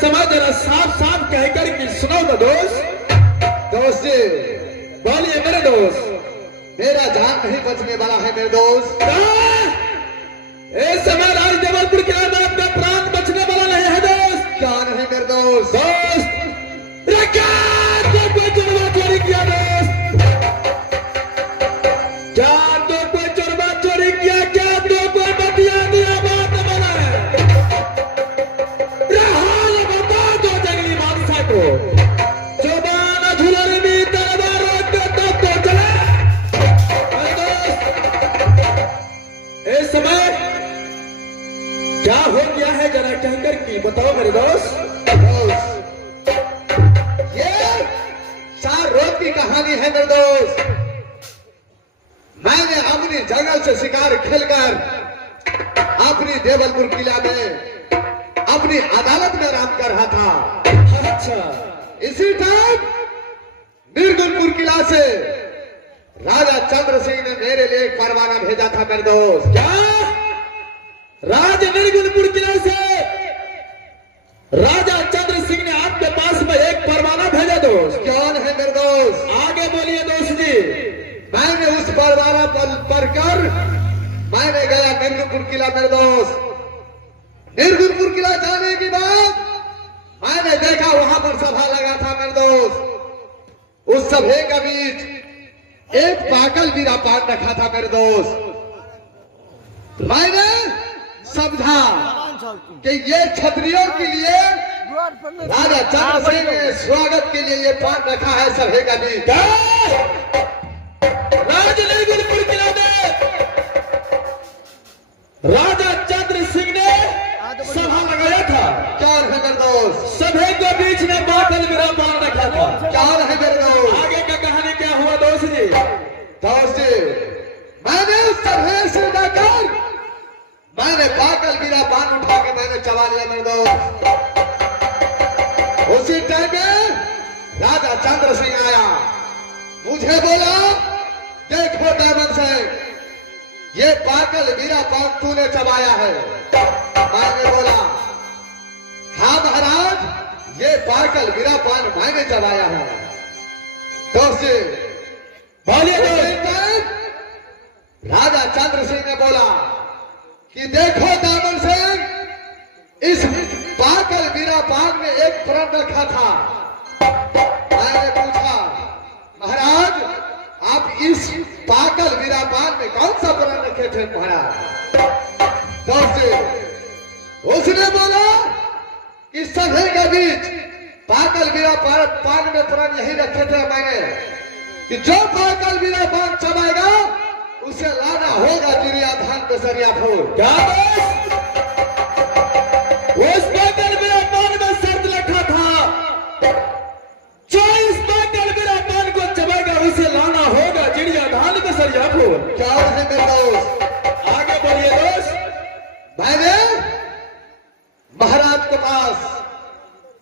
समय जरा साफ साफ कहकर कि सुनो तो दोस्त। दोस्त जी बोलिए मेरे दोस्त। मेरा जान नहीं बचने वाला है मेरे दोस्त। इस समय राज जबलपुर किला में आपका प्राण बचने वाला नहीं है दोस्त। क्या नहीं मेरे दोस्त? दोस्त कोई चोरबा चोरी किया दोस्त? क्या तो कोई चोरबा चोरी किया? क्या तो कोई बतिया दिया? बात बना है ये बता दो जंगली बादशाह को। चौबाना झुलर में तलवार रोक दे तो चले। इस समय क्या हो गया है जरा कहकर की बताओ मेरे दोस्त। रोज की कहानी है मेरे दोस्त। मैंने अपनी जंगल से शिकार खेलकर अपनी देवलपुर किला में अपनी अदालत में आराम कर रहा था। अच्छा इसी टाइम निर्गुणपुर किला से राजा चंद्र सिंह ने मेरे लिए एक परवाना भेजा था मेरे दोस्त। क्या राजा निर्गुणपुर किला से राजा चंद्र सिंह ने आपके पास में एक परवाना भेजा दोस्त? कौन है मेरे दोस्त? आगे बोलिए दोस्त जी। मैंने उस परवाना पढ़कर मैंने गया निर्गुणपुर किला मेरे दोस्त। निर्गुणपुर किला जाने के बाद मैंने देखा वहां पर सभा लगा था मेरे दोस्त। उस सभा के बीच एक पागल वीरा पान रखा था मेरे दोस्त। मैंने समझा कि ये क्षत्रियों के लिए राजा चंद्र सिंह ने स्वागत के लिए ये पान रखा है सभा का भी। निर्गुणपुर किला में राजा चंद्र सिंह ने सभा लगाया था। कौन है मेरे दोस्त? सभा के बीच में बादल वीरा पान रखा था। कौन है मेरे दोस्त? आगे का कहानी क्या हुआ दोस्त जी? दोस्त जी मैंने उस सभा से जाकर मैंने पागल वीरा पान उठा के मैंने चबा लिया मेरे दोस्त। उसी टाइम में राजा चंद्र सिंह आया, मुझे बोला देखो दामन से ये पागल वीरा पान तूने चबाया है। मैंने बोला हाँ महाराज ये पागल वीरा पान मैंने चबाया है। दोस्त बोलिए राजा चंद्र सिंह ने बोला कि देखो दामन सिंह इस पागल वीरा पान में एक प्रण रखा था। मैंने पूछा महाराज आप इस पागल वीरा पान में कौन सा प्रण रखे थे महाराज? दोस्त उसने बोला कि सभा के बीच पागल वीरा पान में प्रण यही रखे थे मैंने कि जो पागल वीरा पान चबाएगा उसे लाना होगा चिड़िया धान पे सरिया फूल। क्या उस पागल वीरा पान में शर्त रखा था जो इस पागल वीरा पान को चबाएगा उसे लाना होगा चिड़िया धान पे सरिया फूल। क्या है मेरे दोस्त? आगे बोलिए दोस्त। मैंने महाराज के पास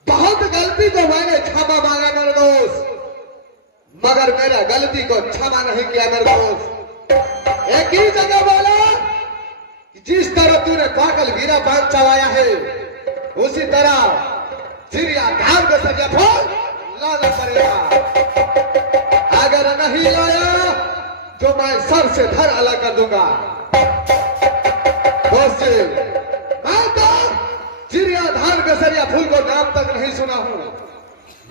बहुत गलती को मैंने क्षमा मांगा मेरे दोस्त, मगर मेरा गलती को क्षमा नहीं किया मेरे दोस्त। एक ही जगह बोला जिस तरह तूने पागल वीरा पान चलाया है उसी तरह चिड़िया धान पे सरिया फूल लाना पड़ेगा। अगर नहीं लाया तो मैं सर से धर अलग कर दूंगा। दोस्त मैं तो चिड़िया धान पे सरिया फूल को नाम तक नहीं सुना हूं।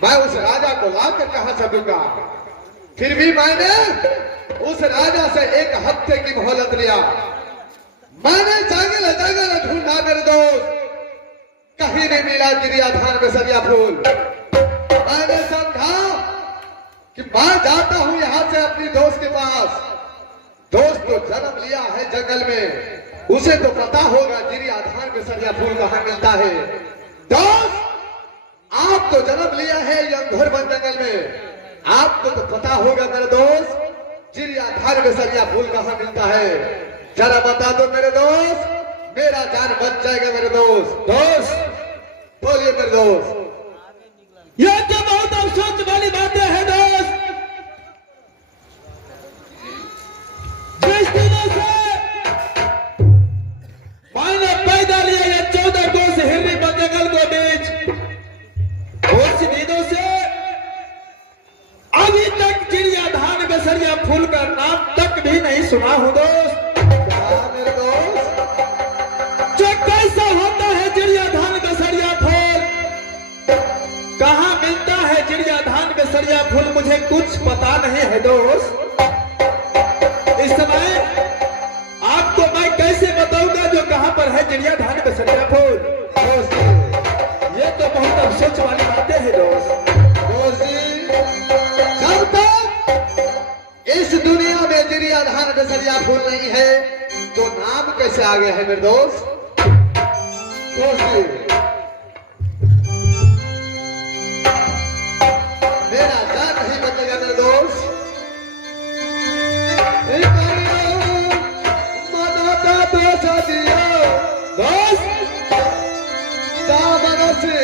मैं उस राजा को लाकर कहां से दूंगा? फिर भी मैंने उस राजा से एक हफ्ते की मोहलत लिया। मैंने जंगल जंगल ढूंढा मेरे दोस्त, कहीं नहीं मिला चिड़िया धान में सरिया फूल। मैंने समझा कि मैं जाता हूं यहां से अपनी दोस्त के पास। दोस्त तो जन्म लिया है जंगल में, उसे तो पता होगा चिड़िया धान में सरिया फूल कहां मिलता है। दोस्त आप तो जन्म लिया है अंधर वन जंगल में, आपको तो पता होगा मेरे दोस्त चिड़िया धान में सरिया फूल कहां मिलता है। जरा बता दो मेरे दोस्त, मेरा जान बच जाएगा मेरे दोस्त। दोस्त बोलिए मेरे दोस्त। यह तो बहुत अफसोस वाली बातें हैं दोस्त। जिस दिनों से मैंने पैदा लिया ये 14 कोस हिरनी जंगल के बीच कुछ पता नहीं है दोस्त। इस समय आपको मैं कैसे बताऊंगा जो कहां पर है चिड़िया धान बसरिया फूल। दोस्त ये तो बहुत अफसोस वाली बातें हैं दोस्त। जी, जब तक इस दुनिया में चिड़िया धान बसरिया फूल नहीं है तो नाम कैसे आ गया है मेरे दोस्त। दोस्त मेरा जान नहीं बचेगा मेरे दोस्त। मनाता दोष दिया दोस्त दामन से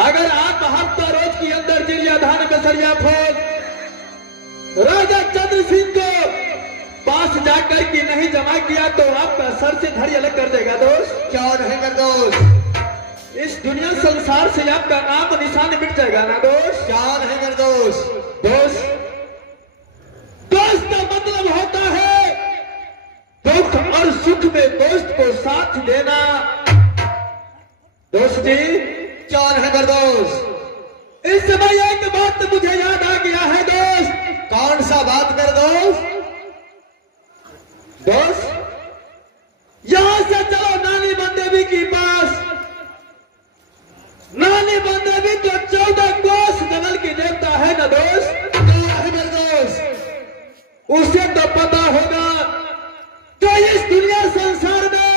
अगर आप हफ्ता रोज के अंदर चिड़िया धान बसरिया फौज राजा चंद्र सिंह को पास जाकर के नहीं जमा किया तो आपका सर से धड़ी अलग कर देगा दोस्त। क्या रहेगा दोस्त? इस दुनिया संसार से आपका नाम निशान मिट जाएगा ना दोस्त। क्या रहेगा दोस्त? दोस्त मतलब होता है दुख और सुख में दोस्त को साथ देना। दोस्त जी, कौन है मेरे दोस्त? इस समय एक बात मुझे याद आ गया है दोस्त। कौन सा बात मेरे दोस्त? दोस्त, यहां से चलो नानी बन देवी के पास। नानी बन देवी तो 14 कोस जंगल की देवता है ना दोस्त। कौन है मेरे दोस्त? उसे तो पता होगा तो इस दुनिया संसार में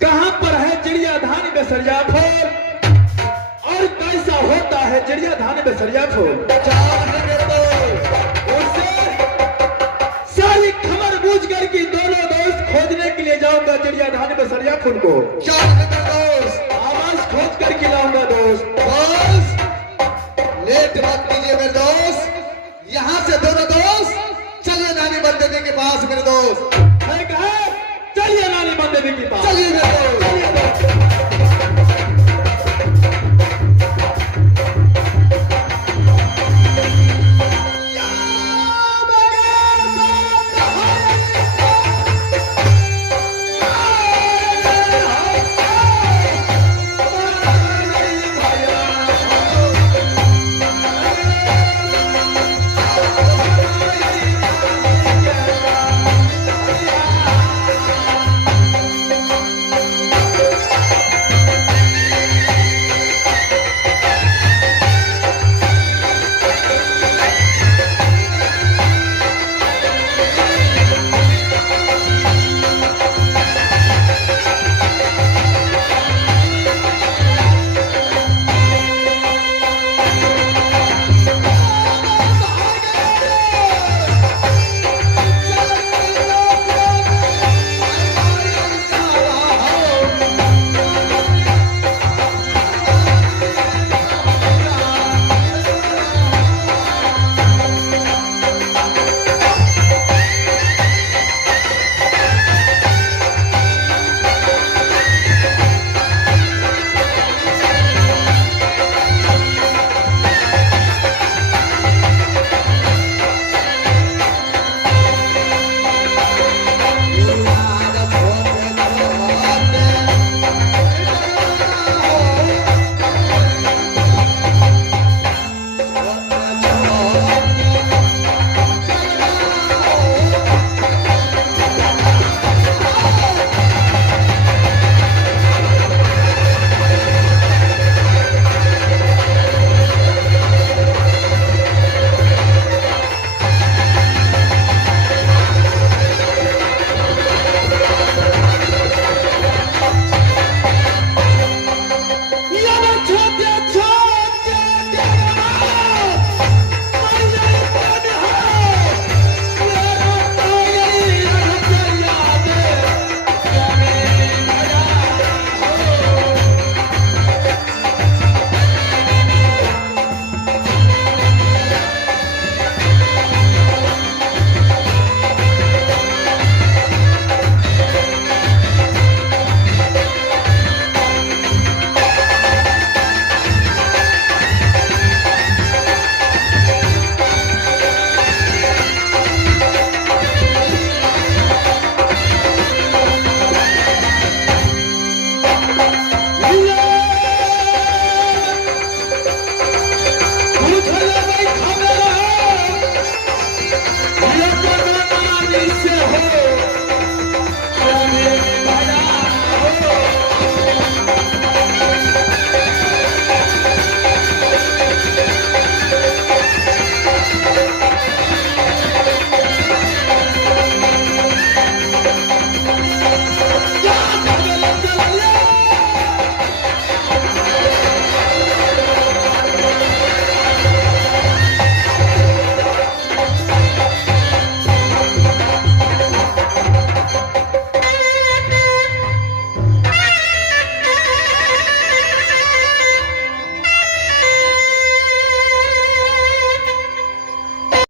कहां पर है चिड़ियाधान में सरिया फूल और कैसा होता है चिड़ियाधान में सरिया फूल। कौन है मेरे दोस्त? उससे सारी खबर बूझ कर कि दोनों दोस्त खोजने के लिए जाऊंगा चिड़ियाधान में सरिया फूल को। कौन है मेरे दोस्त? आवाज खोज कर के लाऊंगा दोस्त। दोस्त, लेट मत कीजिए मेरे दोस्त। यहाँ से दोनों दोस्त चलिए नानी बन देवी के पास मेरे दोस्त। है कहा चलिए नानी बन देवी के पास। चलिए मेरे दोस्त।